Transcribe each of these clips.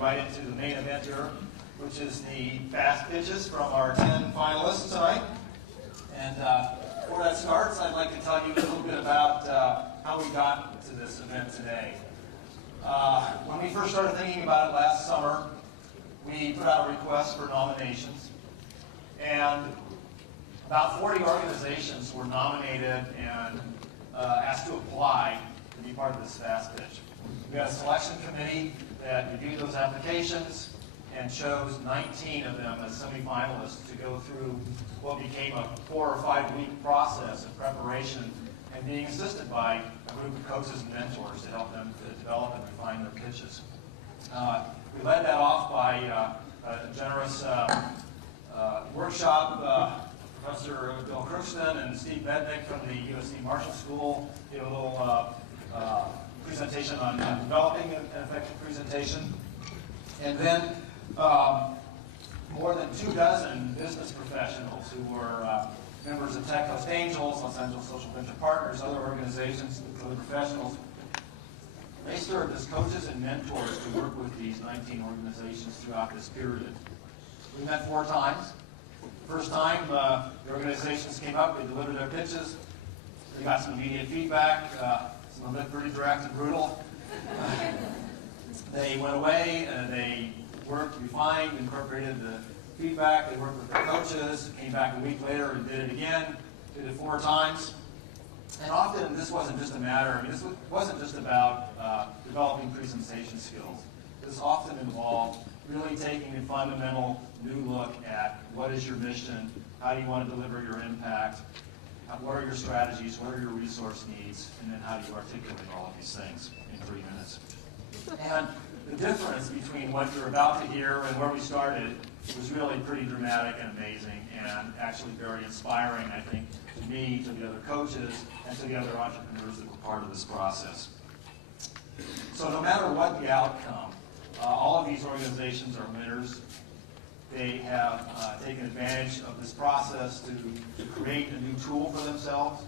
right into the main event here, which is the fast pitches from our 10 finalists tonight. And before that starts, I'd like to tell you a little bit about how we got to this event today. When we first started thinking about it last summer, we put out a request for nominations. And about 40 organizations were nominated and asked to apply to be part of this fast pitch. We had a selection committee that reviewed those applications and chose 19 of them as semifinalists to go through what became a 4 or 5 week process of preparation and being assisted by a group of coaches and mentors to help them to develop and refine their pitches. We led that off by a generous workshop. Professor Bill Crookston and Steve Bednick from the USC Marshall School did a little presentation on developing an effective presentation. And then more than 24 business professionals who were members of Tech Coast Angels, Los Angeles Social Venture Partners, other organizations, other professionals, they served as coaches and mentors to work with these 19 organizations throughout this period. We met 4 times. First time, the organizations came up, they delivered their pitches, they got some immediate feedback, some of it pretty direct and brutal. They went away, they worked, refined, incorporated the feedback, they worked with their coaches, came back a week later and did it again, did it 4 times. And often this wasn't just a matter, this wasn't just about developing presentation skills. This often involved really taking a fundamental new look at what is your mission, how do you want to deliver your impact, what are your strategies, what are your resource needs, and then how do you articulate all of these things in 3 minutes. And the difference between what you're about to hear and where we started was really pretty dramatic and amazing and actually very inspiring, I think, to me, to the other coaches, and to the other entrepreneurs that were part of this process. So no matter what the outcome, all of these organizations are winners. They have taken advantage of this process to create a new tool for themselves,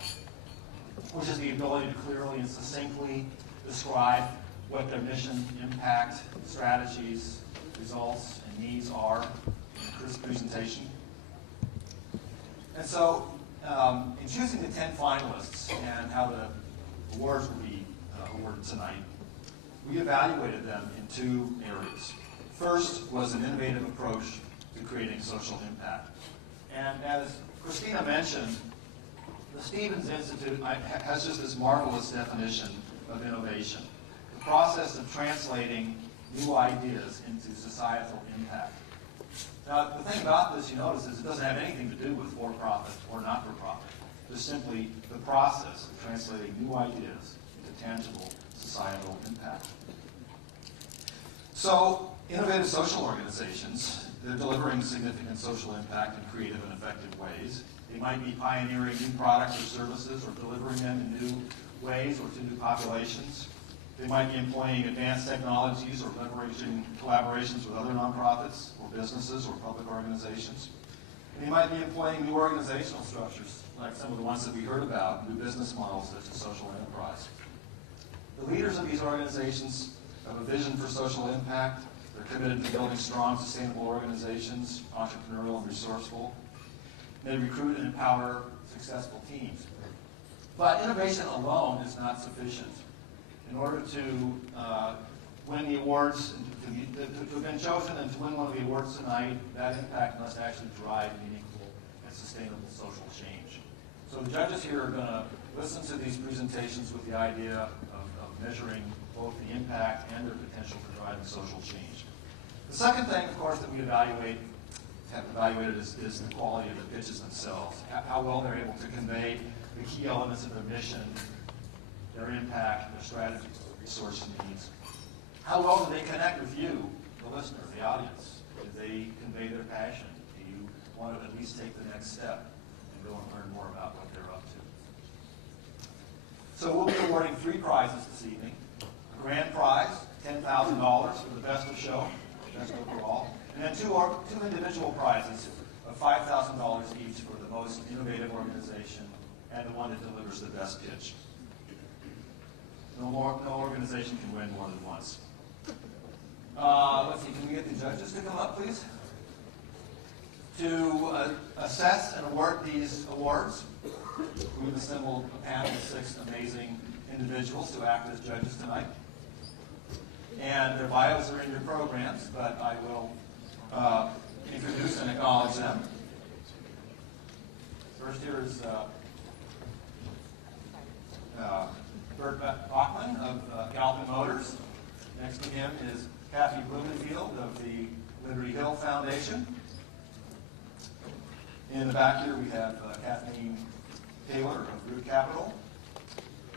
which is the ability to clearly and succinctly describe what their mission, impact, strategies, results, and needs are in this presentation. And so, in choosing the 10 finalists and how the awards will be awarded tonight, we evaluated them in 2 areas. First was an innovative approach to creating social impact. And as Christina mentioned, the Stevens Institute has just this marvelous definition of innovation. The process of translating new ideas into societal impact. Now, the thing about this, you notice, is it doesn't have anything to do with for-profit or not-for-profit. Just simply the process of translating new ideas into tangible societal impact. So, innovative social organizations, they're delivering significant social impact in creative and effective ways. They might be pioneering new products or services or delivering them in new ways or to new populations. They might be employing advanced technologies or leveraging collaborations with other nonprofits or businesses or public organizations. They might be employing new organizational structures, like some of the ones that we heard about, new business models such as social enterprise. The leaders of these organizations have a vision for social impact. They're committed to building strong, sustainable organizations, entrepreneurial and resourceful. They recruit and empower successful teams. But innovation alone is not sufficient. In order to win the awards, to have been chosen and to win one of the awards tonight, that impact must actually drive meaningful and sustainable social change. So the judges here are going to listen to these presentations with the idea of measuring both the impact and their potential for driving social change. The second thing, of course, that we have evaluated is the quality of the pitches themselves, how well they're able to convey the key elements of their mission, their impact, their strategies, their resource needs. How well do they connect with you, the listener, the audience? Do they convey their passion? Do you want to at least take the next step and go and learn more about what they're up to? So we'll be awarding 3 prizes this evening. A grand prize, $10,000 for the best of show, best overall, and then two individual prizes of $5,000 each for the most innovative organization and the one that delivers the best pitch. No organization can win more than once. Let's see, can we get the judges to come up, please? To assess and award these awards, we've assembled a panel of 6 amazing individuals to act as judges tonight. And their bios are in your programs, but I will introduce and acknowledge them. First here is Bert Bachman of Galpin Motors. Next to him is Kathy Blumenfield of the Liberty Hill Foundation. In the back here we have Kathleen Taylor of Root Capital,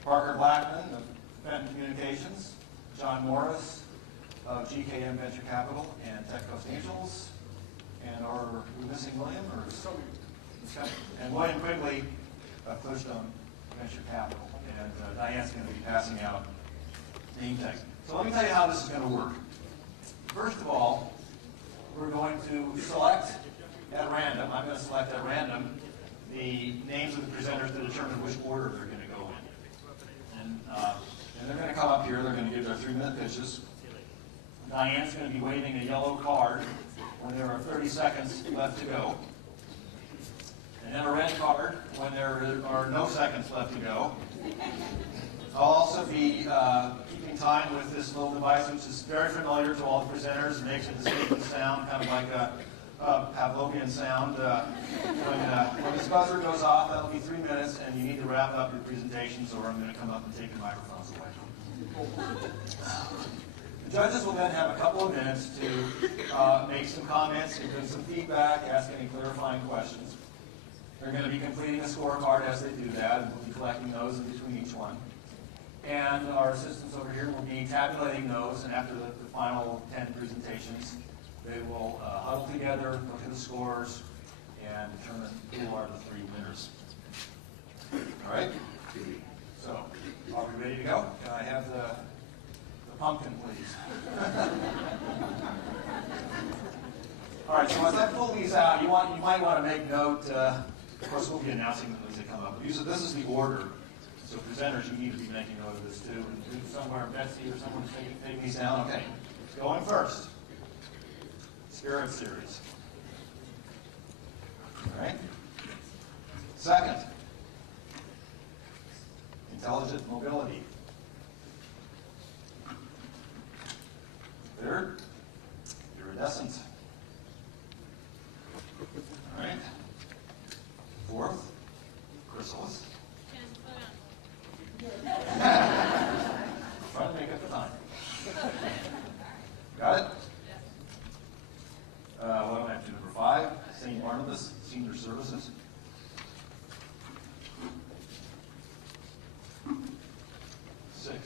Parker Blackman of Fenton Communications, John Morris of GKM Venture Capital and Tech Coast Angels, and are we missing William? And William Quigley of Clearstone Venture Capital. And Diane's going to be passing out name tags. So let me tell you how this is going to work. First of all, we're going to select at random, I'm going to select at random the names of the presenters to determine which order they're going to go in. And they're going to come up here, they're going to give their 3-minute pitches. Diane's going to be waving a yellow card when there are 30 seconds left to go. And then a red card when there are no seconds left to go. I'll also be keeping time with this little device, which is very familiar to all the presenters. It makes a distinct sound, kind of like a Pavlovian sound. When this buzzer goes off, that'll be 3 minutes, and you need to wrap up your presentations, or I'm going to come up and take your microphones away. The judges will then have a couple of minutes to make some comments, give them some feedback, ask any clarifying questions. They're going to be completing a scorecard as they do that, and we'll be collecting those in between each one. And our assistants over here will be tabulating those, and after the final 10 presentations, they will huddle together, look at the scores, and determine who are the 3 winners. All right? So, are we ready to go? Can I have the pumpkin, please? All right, so as I pull these out, you might want to make note, of course we'll be announcing them as they come up. This is the order. So presenters, you need to be making note of this too. And somewhere, Betsy or someone's taking these down. Okay, going first. Spirit Series. All right. Second, Intelligent Mobility. Third, Iridescent. All right. Fourth, Chrysalis. Trying to make up the time. Got it? What do I have to do? Number 5, St. Barnabas Senior Services. 6,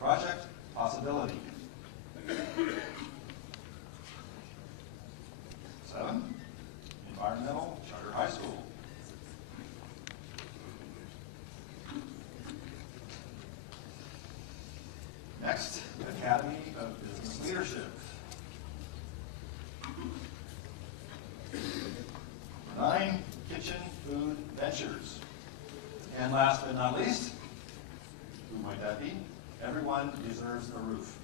Project Possibility. 7, Environmental Charter High School. 9, Kitchen Food Ventures. And last but not least, who might that be? Everyone Deserves a Roof.